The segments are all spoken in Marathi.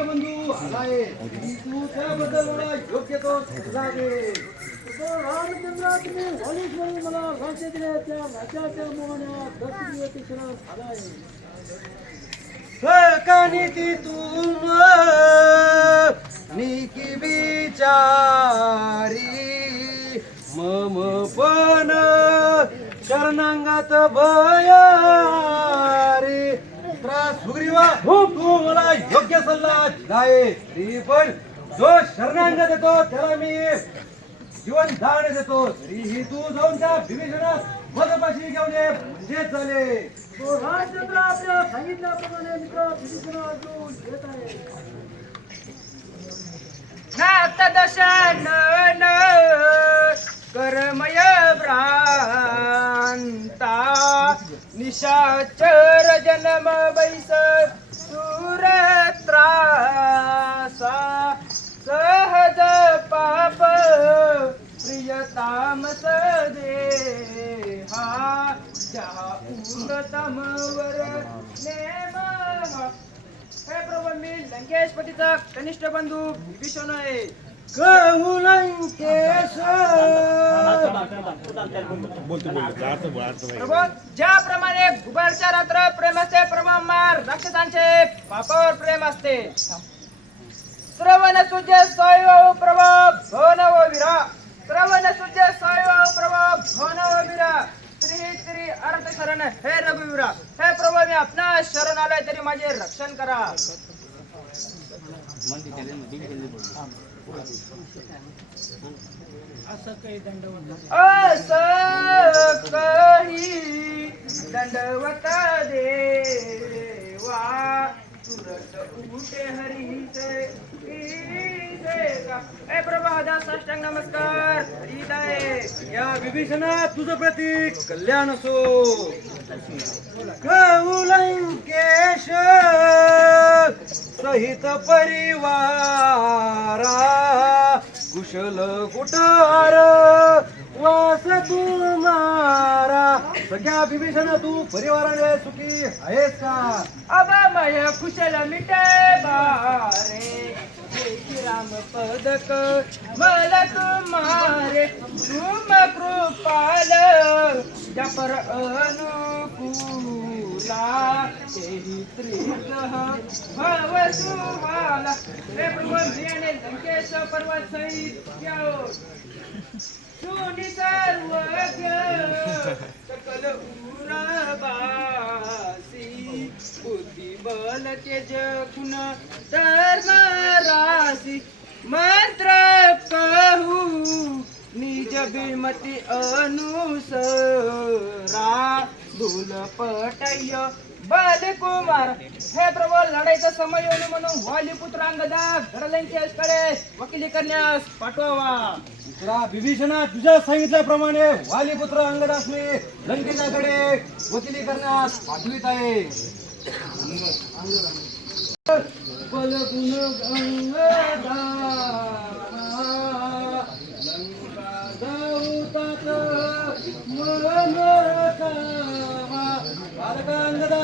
बंधू आलाय तू त्याबद्दल मला योग्य तो लागे तुम्ही वालीश्वरी मला राज्य दिले त्या राज्याच्या मोहण्या दक्षिण तिसरा झालाय सकानी ती तुम निकी विचारी मम पण शरणांगात भयारी. सुग्रीवा तू मला योग्य सल्ला दिलाय. तरी पण जो शरणांग देतो त्याला मी जीवन दान देतो. तरीही तू जाऊन त्या विभीषणास मदपाशी घेऊन ये. म्हणजे झाले तो रामचंद्र आपल्या सांगितल्याप्रमाणे मित्र विभीषण अर्जुन येत आहे. नाथदशानन कर्मय निशाचर जन्म बैस सुरत्रासा सहज पाप प्रियतामस देहा जहा उन्नतम वर नेम. हे प्रभू मी लंकेशपतीचा कनिष्ठ बंधू विभीषण आहे ज्याप्रमाणे गुबारच्या रात्र प्रेम असते प्रमाण राक्षसांचे पापावर प्रेम असते. श्रवण सुजय सैव प्रभा भवन व विरा. श्रवण सुजय सैव प्रभाव भवन व विरा. श्री श्री अर्थ शरण हे रघुवीरा. हे प्रभू मी आपणा शरण आलोय तरी माझे रक्षण करा. असं काही दंडवत देवा तुरत उठे हरीचे ए प्रभा हजा साष्टांग नमस्कार हरिदाय या विभीषणा तुझं प्रतीक कल्याण असो कहू लंकेश हित परिवारा कुशल कुटार वास तुम्हारा. सगळ्या विभीषण तू परिवाराने सुखी आहेस का? अबामय कुशल मिटे बारे. राम पदक मल तुम्हारे तुम कृपाल जपर तेही त्रिग्रह भव सुहाला हे प्रभू मी लंकेश पर्वत सहित याओ शून्य सर्वज्ञ. सकल उराबासी बुद्धिबल तेज गुण धर्म राशी मंत्र कहू. निज बिमती अनुसरा. दुल पटय बालकुमार. हे प्रभू लढाईचा समय येऊन म्हणून वालीपुत्र अंगदा घडलंकेशकडे वकिली करण्यास पाठवावा. तुला विभीषणा तुझ्या सांगितल्याप्रमाणे वालीपुत्र अंगदासने लंकेशाकडे वकिली करण्यास पाठवित आहे. बलगुण गंगदा लंका जाऊतात मन कामा. बालका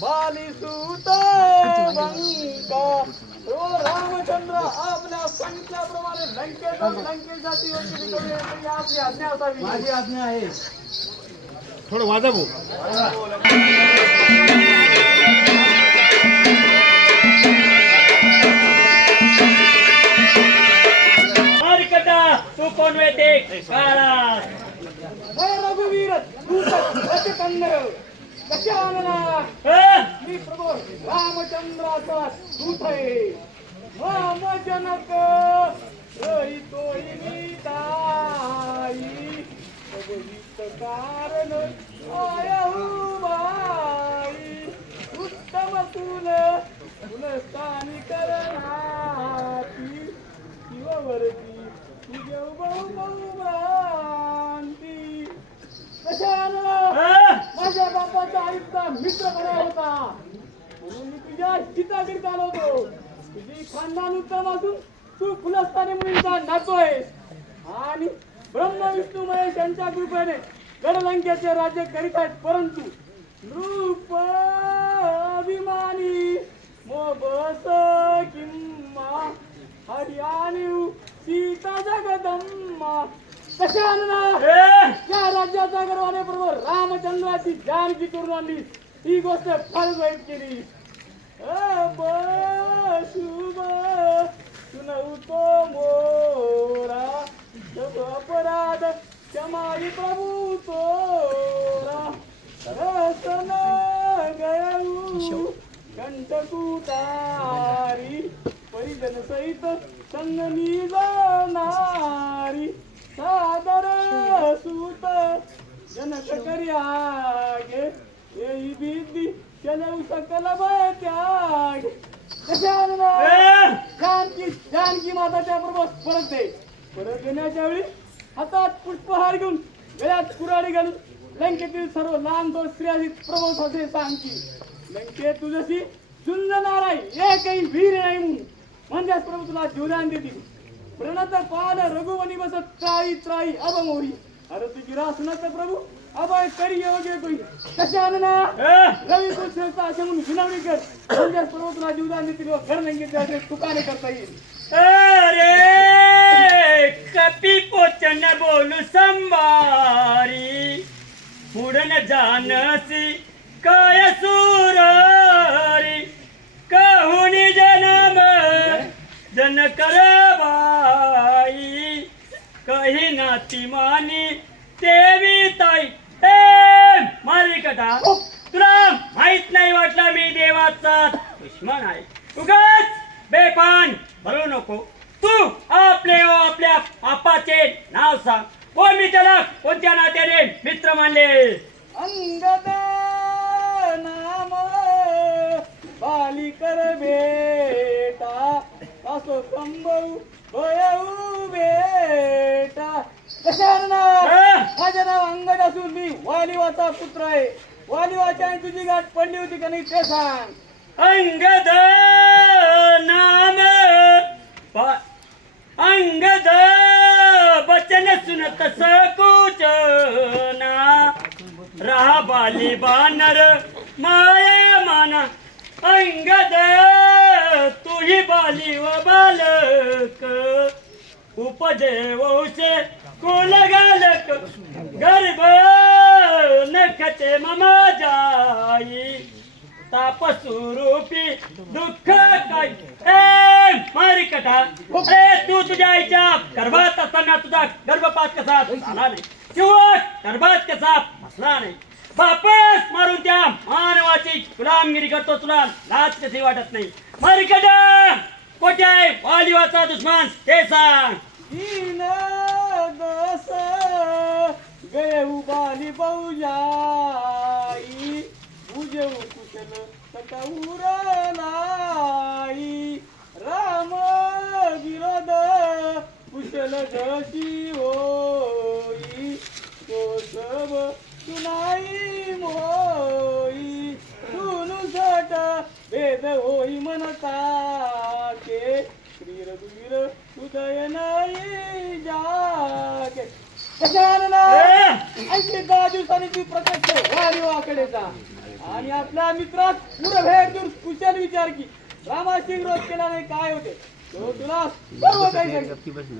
बाली सुत बंका तो रामचंद्र आपल्या सांगितल्याप्रमाणे लंकेत लंकेत जाती योग्य रिकवली तरी आपली आज्ञा असावी माझी आज्ञा आहे थोडं वाजा भाऊ तुझ्या हिताकरीत आलो होतो तुझी खानदान उत्तम असून तू फुलस्थानी मुलींचा नातो आहेस आणि ब्रह्म विष्णू महेश यांच्या कृपेने गडलंकेचे राज्य करीत आहेत परंतु नृप अभिमानी मोबस किंमा हरियाणी सीता जगदम्मा. कशाला या राज्याचा गर्वाने बरोबर रामचंद्राची जानकी करून आणली. ही गोष्ट फार वाईट केली. अब शुभ सुनवतो मोरा सब अपराध क्षमाई प्रभू तोरा रसन गयऊ कंठकुटारी परिजन सहित संगनी जाणारी सादर सूत चलऊ सकल त्याग जानकी जानकी माता त्याबरोबर परत दे परत देण्याच्या वेळी हातात पुष्पहार घेऊन गळ्यात कुराडी घालून लंकेतील सर्व लहान दोष स्त्रियाची प्रबोध असे सांगती लंकेत तुझशी सुंदर नाराय एकही वीर नाही म्हणून म्हणजेच प्रभू तुला जीवदान देतील प्रणत पाल रघुवनी बसत त्राई त्राई अब मोरी अरे तुझी रास नक प्रभू अभय करी योग्य कोई कशानं ना रवी कृष्णचा असे म्हणून विनवणी कर. म्हणजेच प्रभू तुला जीवदान देतील व घर लंकेचे तुकाने करता येईल? अरे कपी पोचन बोलू संभारी. पुढन जानसी काय सुरारी कहूनी जनम जन करबाई कही नाती मानी देवी ताई. ए मारी कथा तुला माहीत नाही वाटला मी देवाचा दुश्मन आहे. उगाच बेपान भरू नको. तू आपले व आपल्या आपाचे नाव सांग. व मी त्याला कोणत्या नात्याने मित्र मानले? अंगद नाम बालिकर बेटा असो संभव भयऊ बेटा? माझे नाव अंगद असून मी वालिवाचा पुत्र आहे. वालिवाच्या आणि तुझी गाठ पडली होती का नाही ते सांग. अंगद नाम प- अंगद बचन सुनत सकुचना रहा बाली बानर माया माना अंगद तुही बाली व बालक उपदेवचे वंशे कुल गालक गर्भ नखते मम जाई. तापसुरूपी दुःख काय? ए मारी कथा. ए तू तुझ्या आईच्या गर्भात असताना तुझा गर्भपात कसा झाला नाही? किंवा गर्भात कसा बसला नाही? वापस मारून त्या मानवाची गुलामगिरी करतो तुला. लाच कशी वाटत नाही? मारी कथा. कोठे आहे वालिवाचा दुश्मन? ते सांग. तीन दस गयऊ बहुजाई पूजेऊ कुशल सतौर नाही राम विरोध कुशल जशी होई तो सब सुनाई मोई. सुनु सट वेद होई मनता के श्री रघुवीर उदय नाही जागे कशाला ऐकले दहा दिवसांनी तू प्रत्यक्ष वारीवाकडे जा. आणि आपल्या मित्रात पुढे भेट देऊन कुशल विचार की रामाशी विरोध केला नाही काय होते? तो तुला सर्व काही करेल.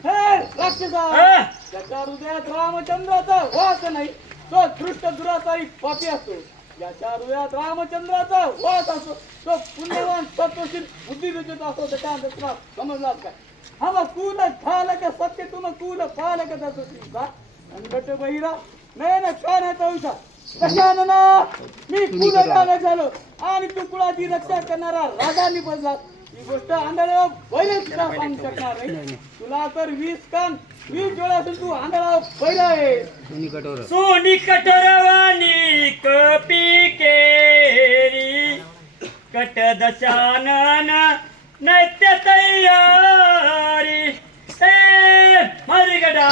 हे राक्षसा! अ! त्याच्या हृदयात रामचंद्राचा वास नाही तो दृष्ट दुराचारी पापी असतो. ज्याच्या हृदयात रामचंद्राचा वास असतो. तो पुण्यवान सत्वशील बुद्धिविद्युत असतो. त्याच्या तुला समजलाच काय हम कूल फालक सत्य तुम कूल फालक दसती का अंगट बहिरा नयन कान तवसा कशानं मी कुल गाणं झालो. आणि तू कुळाची रक्षा करणारा राजा निपजला ही गोष्ट आंधळ्या बैल तुला सांगू शकणार नाही? तुला तर वीस कान वीस डोळे असून तू आंधळा बैल आहे सोनी कटरवाणी कपी केरी. कट दशानन नैत्य तयारी. ए मारी गडा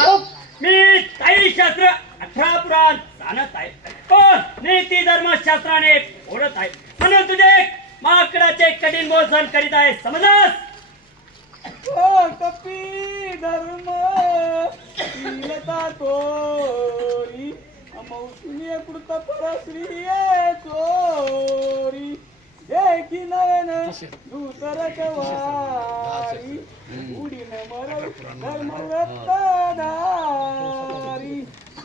मी काही शास्त्र अठरा पुराण जाणत आहे. पण नीती धर्मशास्त्राने ओढत आहे. म्हणून तुझे माकडाचे कठीण बोलसण करीत आहे. समजस ओ कपी धर्म. शीलता तोरी मौसुमी कृत परश्री चोरी. देखी नयन दूतर वारी. उडीन मर धर्म रत्नारी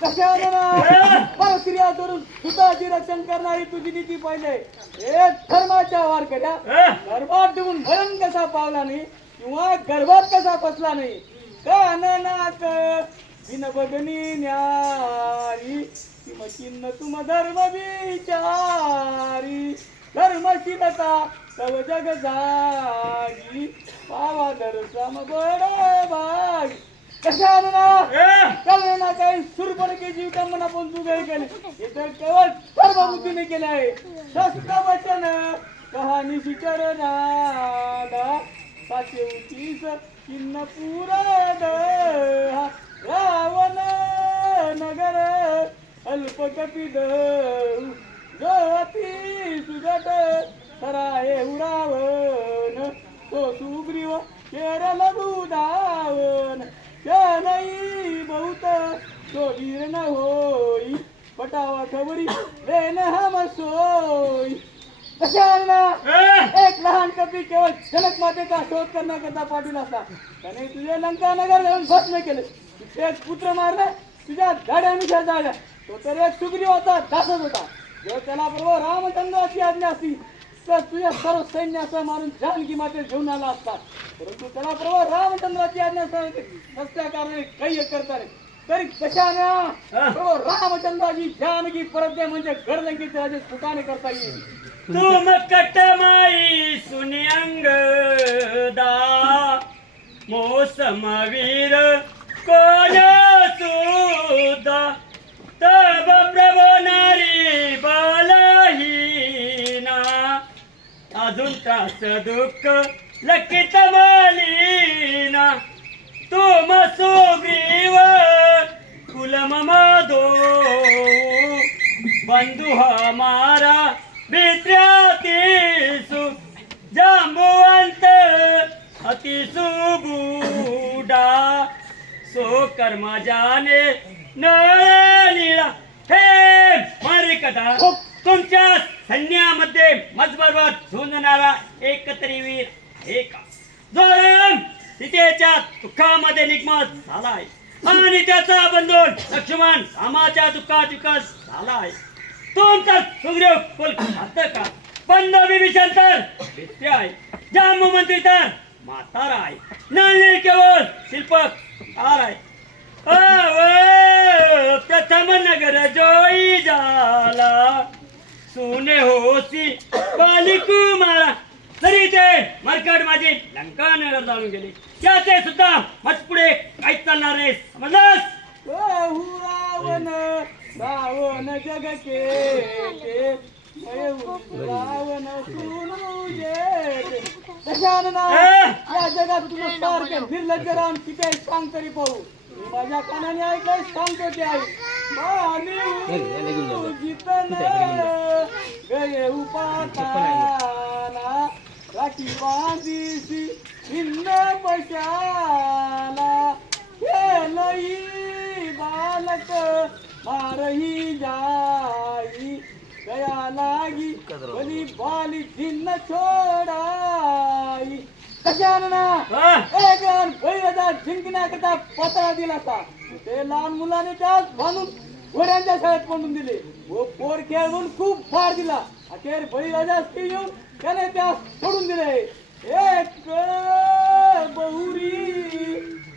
कशानं परस्त्रिया धरून सुताची रक्षण करणारी तुझी नीती पाहिजे. हे धर्माच्या वार अ, गर्भात ठेवून भरण कसा पावला नाही किंवा गर्भात कसा बसला नाही. काननात बिन बगनी न्यारी किम चिन्ह तुम धर्म विचारी. धर्मशीलता तव जग जागी पावा दर सम बड बागी. ना? काही? सुरपणके जीवटंबना पण तू काही केले. हे तर केवळ सर्वबुद्धीने केले आहे. शस्त्र वचन कहाणी नादा साचे उतीस चिन्ह पुराद रावण नगर अल्प कपिद जो अति सुजट सराये उरावन तो सुग्रीव केरळ दुधावन नाही बहुत तो वीर न होई पटावा खबरी लेन हम सोई. एक लहान कपी केवळ जनक मातेचा शोध करण्याकरता पाठवला असता त्याने तुझे लंका नगर जाऊन भस्म केले. तुझे एक पुत्र मारला तुझ्या गाड्यानुसार जाळल्या तो तर एक सुग्रीव होता दासच होता. जर त्याला बरोबर रामचंद्राची आज्ञा असती तर तुझ्या सर्व सैन्यासह मारून जानकी माते घेऊन आला असता. परंतु त्याला बरोबर रामचंद्राची आज्ञा नसल्या कारणाने काही करता तरी कशाने? बरोबर रामचंद्राची जानकी परत दे म्हणजे गडलंकीचे राजे सुखाने करता येईल. तुम कटमाई सुनियंग दा मोसम वीर कोण सुदा? तब प्रभो नारी बलहीना अजून त्रास दुःख लकित मलिना तुम सुग्रीव कुलम मधो। बंधु हमारा मित्रातीसु जांबुवंत अति सुबुडा। सो कर्म जाने नळनीळा हे मारी कथा तुमच्या सैन्यामध्ये मजबरवर झुंजणारा एकतरी वीर हे जो सीतेच्या दुःखामध्ये निगमत झालाय. आणि त्याचा बंधून लक्ष्मण रामाच्या दुःखात विकास झालाय. तुमचा सुग्रीव कुल का बंद विभीषण तर आहे. जाम मंत्री तर म्हातारा आहे. नळणी केवळ शिल्पकार आहे. प्रथम नगर जोई सुने होसी बाली कुमारा तरी ते मरकड माझी लंका नगर जाणून गेली. त्याचे सुद्धा मजपुढे काहीच चालणार नाही. समजलंस? रावण रावण जग के रावण सुनूजे दशानना या जगात तुझं सारखे निर्लज्ज राम किती सांग तरी पाहू. माझ्या कानाने ऐकलंय सांगतो ते आई. उपाताना राखी बांधीसी भिन्न पशाला. खेलई बालक मारही जाई. गया लागी बली बाली. दिन छोडाई. एक लहान बैलाचा जिंकण्याकरता पत्रा दिला होता. ते लहान मुलाने त्यास बांधून घोड्यांच्या शाळेत कोंडून दिले. व पोर खेळून खूप फार दिला. अखेर बळीराजा स्त्री येऊन त्याने त्यास सोडून दिले. एक बहुरी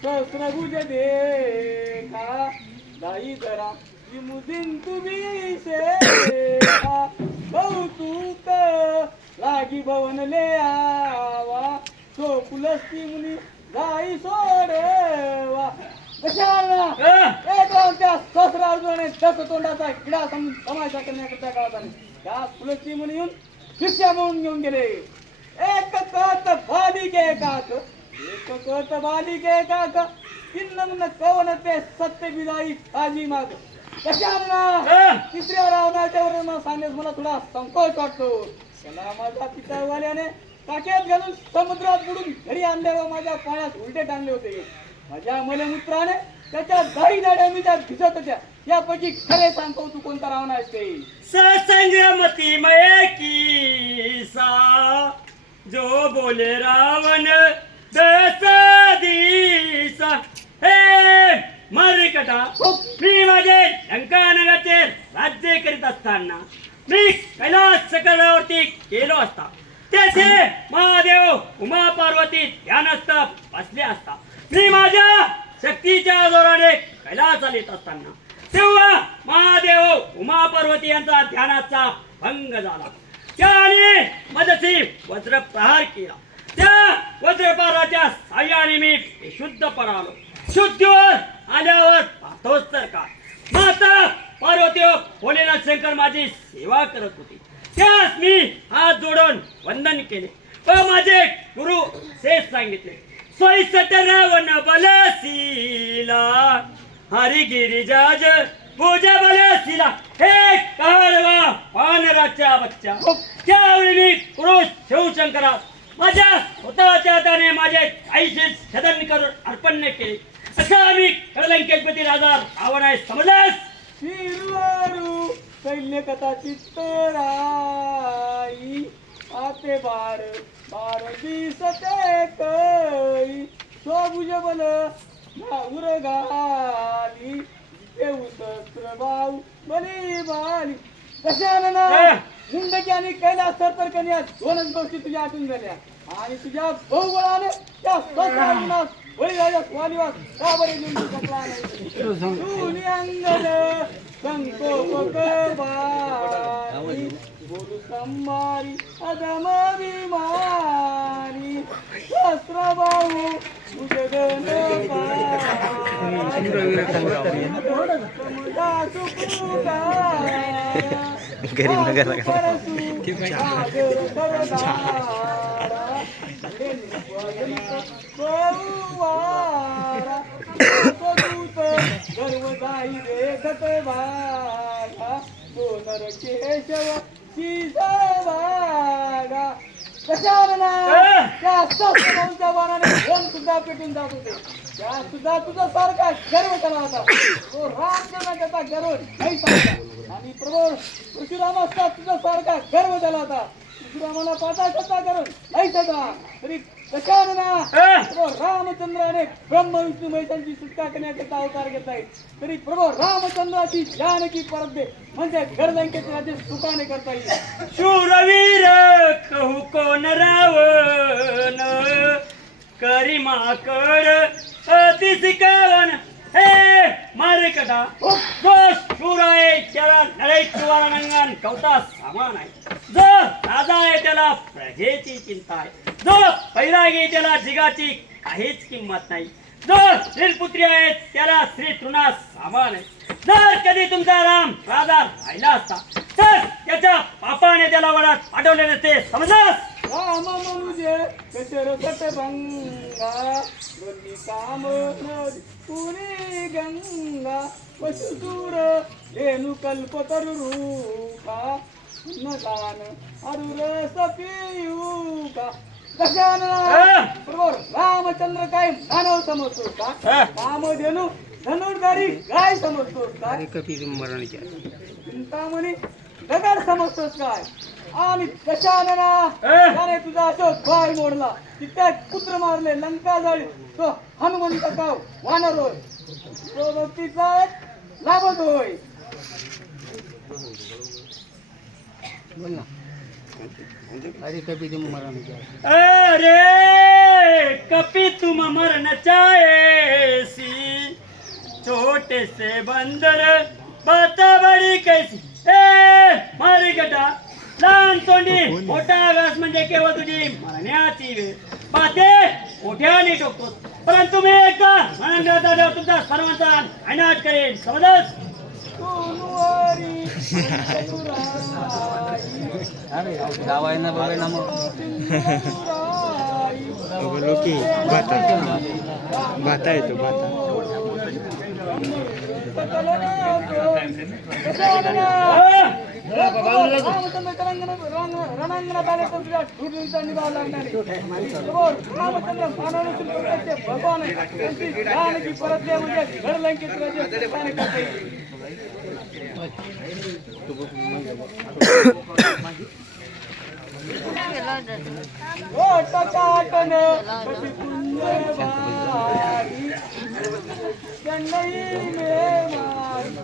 सहस्रभुज देखा. दाई जरा विमुदीन तुम्ही से कौतुक लागी भवनले आवा. तो पुलस्ती मुनी जाई सोडवा कशाला? हा? एक त्या सहस्र अर्जुनाने दस तोंडाचा किडा सम- समायचा करण्याकरता गावात त्या पुलस्ती मुनी येऊन शिक्षा म्हणून घेऊन गेले. एक कत बालिके काक. एक कत बालिके काक. किन्न कवन ते सत्य विदाई काजी माग. कशाला? तिसऱ्या रावणाच्या वरून मला सांगण्यास मला थोडा संकोच वाटतो. त्याला माझ्या पितळवाल्याने टाक्यात घालून समुद्रात बुडून घरी आणले व माझ्या पाण्यात उलटे टांगले होते माझ्या मलमूत्राने त्याच्या दाही नाड्या मी त्यात भिजत होत्या. यापैकी खरे सांगतो तू कोणता रावणा असते ससंगमती मये की सा जो बोले रावण दस हे मरकटा मी माझे लंकानगरचे राज्य करीत असताना मी कैलास सकलावरती गेलो असता तेथे महादेव उमा पार्वती ध्यानस्थ बसले असता मी माझ्या शक्तीच्या जोराने कैलास येत असताना तेव्हा महादेव उमा पार्वती यांचा ध्यानाचा भंग झाला त्याने मदती वज्र प्रहार केला त्या वज्रप्रहाराच्या साह्याने मी शुद्ध परालो शुद्धीवर आल्यावर पाहतोच तर का माता पार्वती व भोलेनाथ शंकर माझी सेवा करत होती त्यास मी हात जोडून वंदन केले व माझे गुरु शेष सांगितले सोयीसट रावण बलसीला हरी गिरिजाज पूजा बलसीला हे काळवा वानराच्या बच्चा. त्यावेळी मी पुरुष शिवशंकरा माझ्या स्वतःच्या हाताने माझे आईचे छदन करून अर्पण केले. असा मी कडलंकेशपती राजा आवड आहे समजलास शिरवारू सैन्य कथा चित्तराई आते बार बार दिसते कै सोबुज बल उरगाली देऊ भाऊ बली बाली कशा ना मुंडकी आणि कैलास सरतरकन या दोनच गोष्टी तुझ्या आठवून झाल्या आणि तुझ्या बहुबळाने त्या स्वतःनास बळीराजा स्वानिवास का बरे निवडू शकला नाही तुनी अंगद संकोप बारी बोलू संभारी अदम विमारी सहस्र भाऊ गरीब नगर गर्वदाई रे घटवागा सोनर केशव शिजवागा कशाला त्या सत्संगाच्या वाराने कोण सुद्धा पेटून जात होते. त्या सुद्धा तुझा सारखा गर्व केला होता. तो त्याचा गर्व नाही सांगता. आणि प्रभू परशुरामाचा तुझा सारखा गर्व झाला होता. परशुरामाला पाचा करून नाही सदा तरी ना प्रभू रामचंद्राने ब्रह्म विष्णू महेशांची सुटका करण्याकरता अवतार घेत आहे. तरी प्रभू रामचंद्राची जानकी परत दे. म्हणजे गरजंकेचे राज्य सुखाने करता येईल. शूरवीर कहू कोण रावण? करी माकड अतिसी कवन हे मारे कदा जो शूर आहे त्याला लढाई किंवा नंगान कवता सामान आहे. जो राजा आहे त्याला प्रजेची चिंता आहे. जो पैरागी त्याला जिगाची काहीच किंमत नाही. जो श्रीपुत्री आहे त्याला श्री तृणा सामान आहे. जर कधी तुमचा राम राजा राहिला असता तर त्याच्या पापाने त्याला वडात पाठवले नसते. समजा राम मनुजे दशरथ भंगा दोन्ही काम नदी पुरी गंगा पशुसूर धेनु कल्प तरुरूका नदान अरुरस पियूका कशानं. बरोबर रामचंद्र काय मानव समजतो का हा. रामधेनु धनुर्धारी गाय समजतो का चिंतामणी दगड समजतोस काय आणि ए! त्याने तुझा असं पाय मोडला. तिथे पुत्र मारले लंका जाळी. तो हनुमंत का वानर होय. तो भक्तीचा एक लाभत होय. अरे कपी तुम मरना चाहेसी छोटे से बंदर बाता बडी कैसी? ए मारी गटा लहान तोंडी मोठा आवाज म्हणजे केवळ तुझी मरण्याची वेळ. बाते मोठ्याने टोकतो परंतु मी एकदा म्हणून दादा तुमचा सर्वांचा अनाथ करेन. समजस गावायना मग. भाता भाता येतो भाता रणांगणात आले तर तुझ्या ठुरलीचा निभाव लागणार आहे. बरोबर. रामचंद्र मानवानुसार प्रत्यक्ष भगवान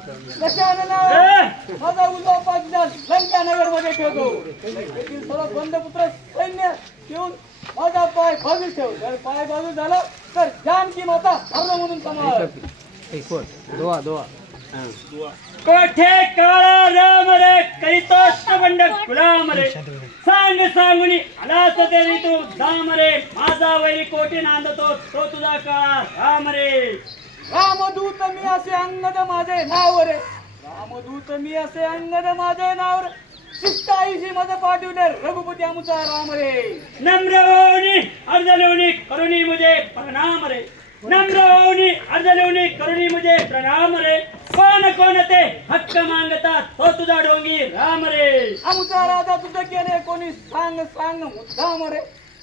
ए! माझा उजवा पाकिस्तान लंकानगरमध्ये ठेवतो. सर्व बंधपुत्र सैन्य घेऊन माझा पाय बाजू ठेव जर पाय बाजू झाला तर जानकी माता हरण म्हणून समाज. कोठे काळा राम रे करीतो बंड गुलाम रे सांग सांगुनी आलास तरी तू दाम रे माझा वैरी कोटी नांदतो तो तुझा काळा राम रे रामदूत मी असे अंगद माझे नाव रे रामदूत मी असे अंगद माझे नाव रे शिष्टाईशी मज पाठवले रघुपती आमचा राम रे नम्र होऊनी अर्धलोनी करुणी मुझे प्रणाम रे नम्र होऊनी अर्धलोनी करुणी मुझे प्रणाम रे कोण कोण ते हक्क मागता तो तुझा डोंगी राम रे आमचा राजा तुझं केले कोणी सांग सांग मुद्दाम रे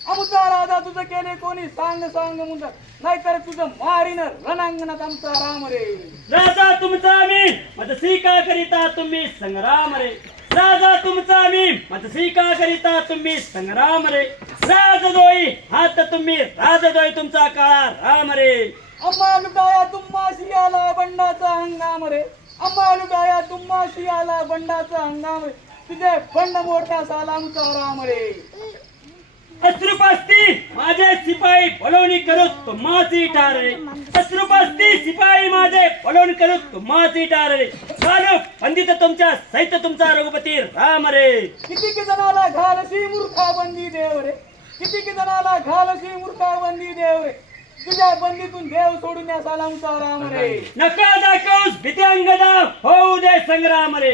आमचा राजा तुझं केले कोणी? सांग सांग मुद्दाम नाहीतर तुझं मारीन रणांगणात आमचा राम रे. राजा तुमचा मी मत स्वीकार करिता तुम्ही संग्राम रे. राजा तुमचा मी मत स्वीकार करिता तुम्ही संग्राम रे. राजदोई हात तुम्ही राजदोई तुमचा काळा राम रे. अम्मा लुटाया तुम्हाशी आला बंडाचा हंगाम रे. अम्मा लुटाया तुम्हाशी आला बंडाचा हंगाम रे. तुझे बंड आला आमचा राम रे. अश्रुपस्ती माझे सिपाई बोलवणी करूत तुम्हाची रे अश्रुपस्ती सिपाई माझे बोलवणी करूत तुम्हाची रे चालू पंडित तुमच्या सहित तुमचा रघुपती राम रे. किती कि जणाला घालशी मूर्खा बंदी देव रे? किती कि जणाला घालशी मूर्खा बंदी देव रे? तुझ्या बंदीतून देव सोडण्यास आला आमचा राम रे. नका दाखवूस भीती अंगदा होऊ दे संग्राम रे.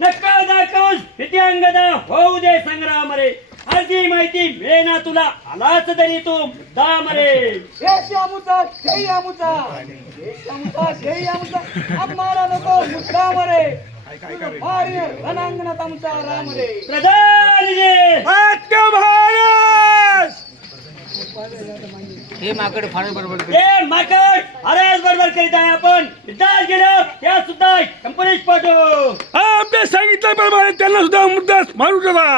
नका दाखवूस भीती अंगदा होऊ दे संग्राम रे. अर्धी माहिती मिळेना तुला आलाच तरी तू दाम रे देश आमुचा जय आमुचा देश आमुचा जय आमुचा आम्हाला नको मुद्दाम रे? तुझं भारी रणांगणात आमचा राम रे. प्रधानजी हे माकड फार बरोबर हे माकड! अरेच बरोबर करीत आहे आपण. विद्यास गेलो त्या सुद्धा कंपनीत पाठव. आपल्या सांगितल्याप्रमाणे त्यांना सुद्धा मुद्दाच मारू टाका